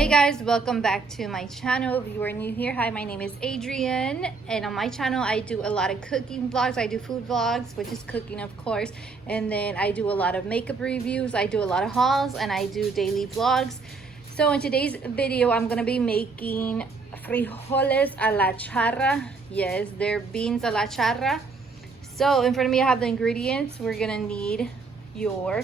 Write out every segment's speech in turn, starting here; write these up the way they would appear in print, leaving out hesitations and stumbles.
Hey guys, welcome back to my channel. If you are new here, hi, my name is Adrienne, and on my channel I do a lot of cooking vlogs. I do food vlogs, which is cooking of course, and then I do a lot of makeup reviews, I do a lot of hauls, and I do daily vlogs. So in today's video I'm gonna be making frijoles a la charra. Yes, they're beans a la charra. So in front of me I have the ingredients. We're gonna need your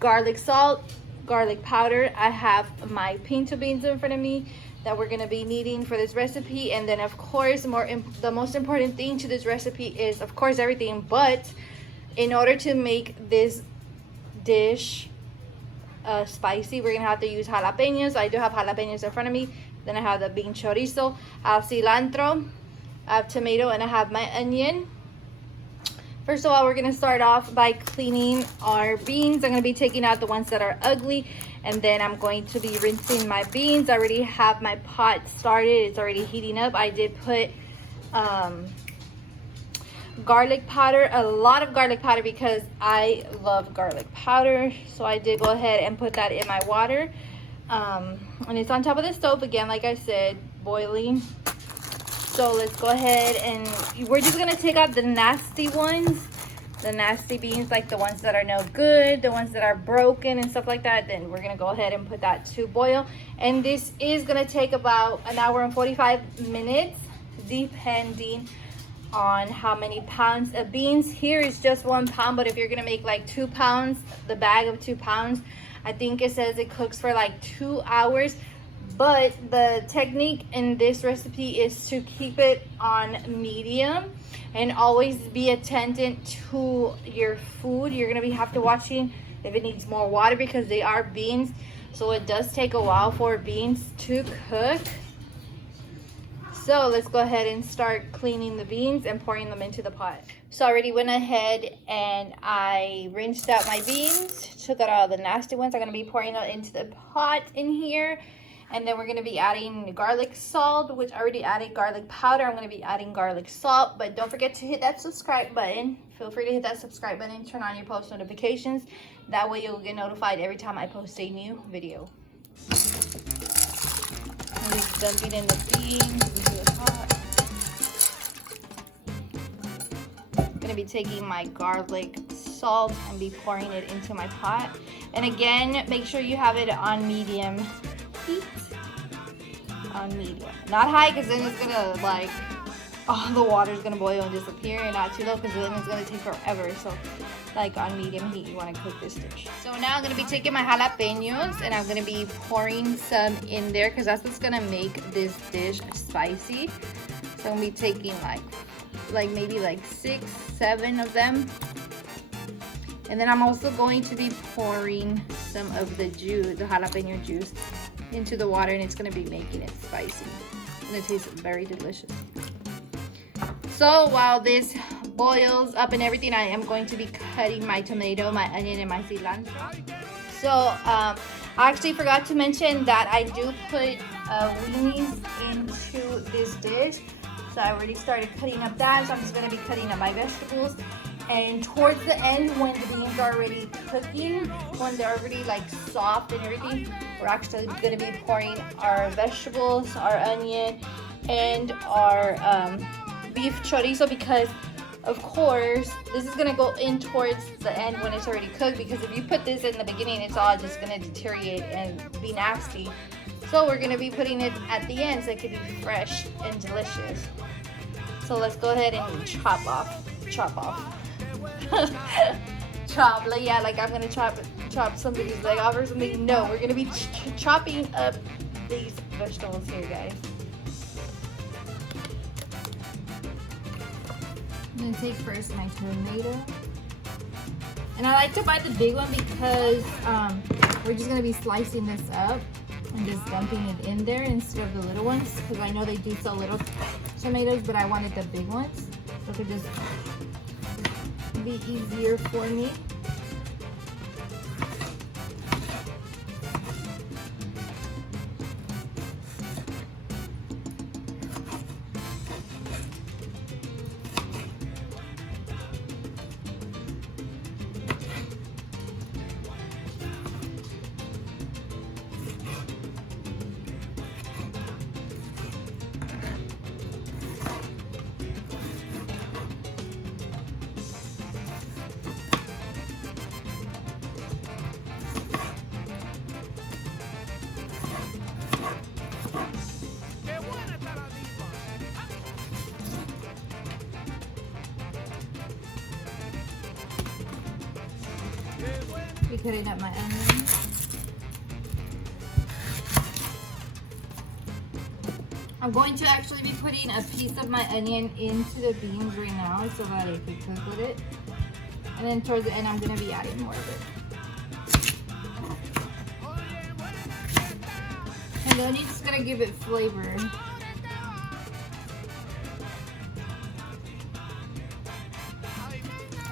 garlic salt, garlic powder. I have my pinto beans in front of me that we're gonna be needing for this recipe, and then of course the most important thing to this recipe is of course everything, but in order to make this dish spicy, we're gonna have to use jalapenos. I do have jalapenos in front of me. Then I have the bean chorizo, I have cilantro, I have tomato, and I have my onion. First of all, we're gonna start off by cleaning our beans. I'm gonna be taking out the ones that are ugly, and then I'm going to be rinsing my beans. I already have my pot started, it's already heating up. I did put garlic powder, a lot of garlic powder, because I love garlic powder. So I did go ahead and put that in my water. And it's on top of the stove again, like I said, boiling. So let's go ahead and we're just gonna take out the nasty ones, the nasty beans, like the ones that are no good, the ones that are broken and stuff like that. Then we're gonna go ahead and put that to boil. And this is gonna take about an hour and 45 minutes, depending on how many pounds of beans. Here is just 1 pound, but if you're gonna make like 2 pounds, the bag of 2 pounds, I think it says it cooks for like 2 hours. But the technique in this recipe is to keep it on medium and always be attentive to your food. You're gonna have to watching if it needs more water, because they are beans, so it does take a while for beans to cook. So let's go ahead and start cleaning the beans and pouring them into the pot. So I already went ahead and I rinsed out my beans, took out all the nasty ones. I'm gonna be pouring it into the pot in here. And then we're going to be adding garlic salt, which I already added garlic powder. I'm going to be adding garlic salt, but don't forget to hit that subscribe button. Feel free to hit that subscribe button, turn on your post notifications. That way you'll get notified every time I post a new video. I'm just dumping in the beans into the pot. I'm going to be taking my garlic salt and be pouring it into my pot. And again, make sure you have it on medium heat, on medium, not high, because then it's gonna like all the water's gonna boil and disappear, and not too low, because then it's gonna take forever. So like on medium heat you want to cook this dish. So now I'm gonna be taking my jalapenos and I'm gonna be pouring some in there, because that's what's gonna make this dish spicy. So I'm gonna be taking like maybe like 6-7 of them. And then I'm also going to be pouring some of the juice, the jalapeno juice, into the water, and it's going to be making it spicy, and it tastes very delicious. So while this boils up and everything, I am going to be cutting my tomato, my onion, and my cilantro. So I actually forgot to mention that I do put weenies into this dish. So I already started cutting up that, so I'm just going to be cutting up my vegetables. And towards the end, when the beans are already cooking, when they're already like soft and everything, we're actually going to be pouring our vegetables, our onion, and our beef chorizo, because of course this is going to go in towards the end when it's already cooked, because if you put this in the beginning, it's all just going to deteriorate and be nasty. So we're going to be putting it at the end so it can be fresh and delicious. So let's go ahead and chop off. Chop, like, yeah, like I'm gonna chop somebody's leg off or something. No, we're gonna be chopping up these vegetables here, guys. I'm gonna take first my tomato, and I like to buy the big one because we're just gonna be slicing this up and just dumping it in there instead of the little ones, because I know they do sell little tomatoes, but I wanted the big ones, so it could just be easier for me. Be cutting up my onions. I'm going to actually be putting a piece of my onion into the beans right now so that I can cook with it. And then towards the end, I'm going to be adding more of it. And the onion's going to give it flavor.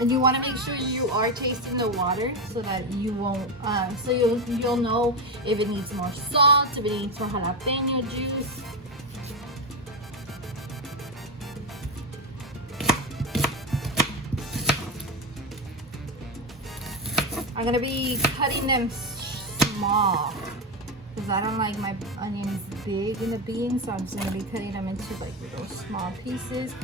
And you want to make sure you are tasting the water so that you won't, so you'll know if it needs more salt, if it needs more jalapeno juice. I'm going to be cutting them small because I don't like my onions big in the beans, so I'm just going to be cutting them into like little small pieces.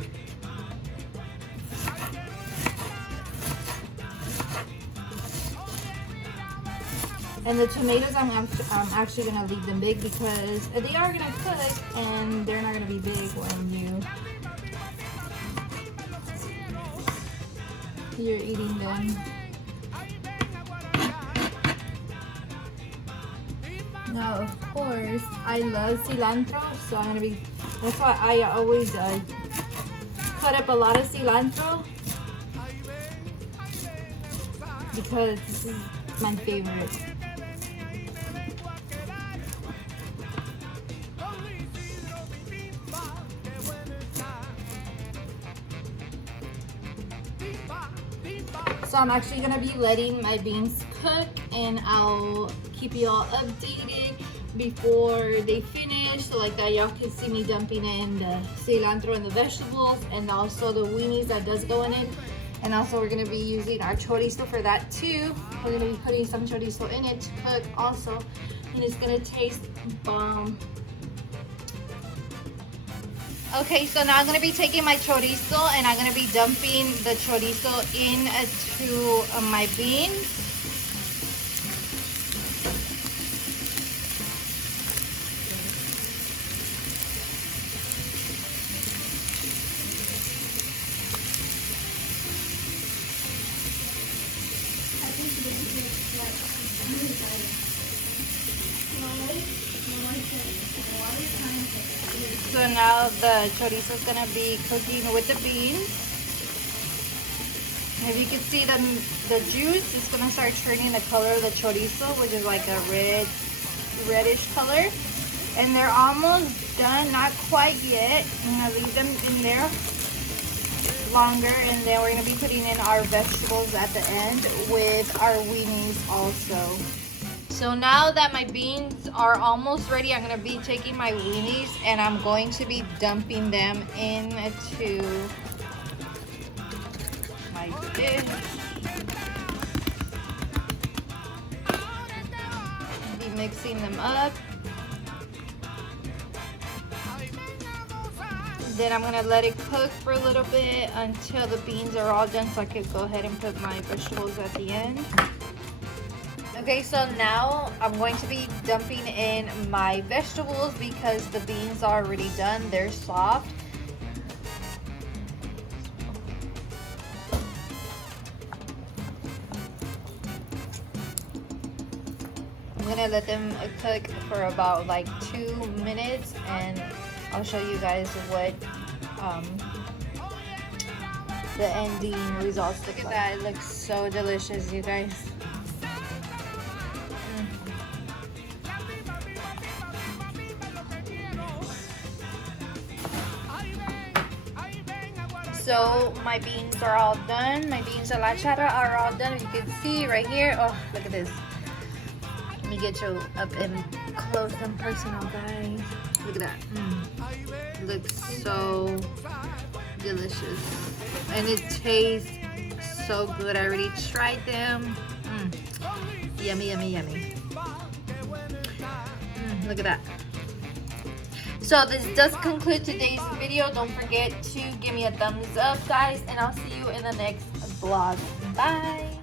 And the tomatoes, I'm actually going to leave them big because they are going to cook and they're not going to be big when you're eating them. Now, of course, I love cilantro, so I'm going to be, that's why I always cut up a lot of cilantro because this is my favorite. So I'm actually going to be letting my beans cook and I'll keep you all updated before they finish, so like that y'all can see me dumping in the cilantro and the vegetables and also the weenies that does go in it. And also we're going to be using our chorizo for that too. We're going to be putting some chorizo in it to cook also, and it's going to taste bomb. Okay, so now I'm going to be taking my chorizo and I'm going to be dumping the chorizo into my beans. So now the chorizo is gonna be cooking with the beans. If you can see the juice is gonna start turning the color of the chorizo, which is like a reddish color. And they're almost done, not quite yet. I'm gonna leave them in there longer, and then we're gonna be putting in our vegetables at the end with our weenies also. So now that my beans are almost ready, I'm going to be taking my weenies and I'm going to be dumping them into my dish. Be mixing them up. Then I'm going to let it cook for a little bit until the beans are all done, so I could go ahead and put my vegetables at the end. Okay, so now I'm going to be dumping in my vegetables because the beans are already done. They're soft. I'm gonna let them cook for about like 2 minutes and I'll show you guys what the ending results look like. Look at that, it looks so delicious, you guys. So my beans are all done. My beans a la charra are all done. You can see right here. Oh, look at this. Let me get you up and close and personal, guys. Look at that. Looks so delicious. And it tastes so good. I already tried them. Yummy, yummy, yummy. Look at that. So this does conclude today's video. Don't forget to give me a thumbs up, guys, and I'll see you in the next vlog. Bye.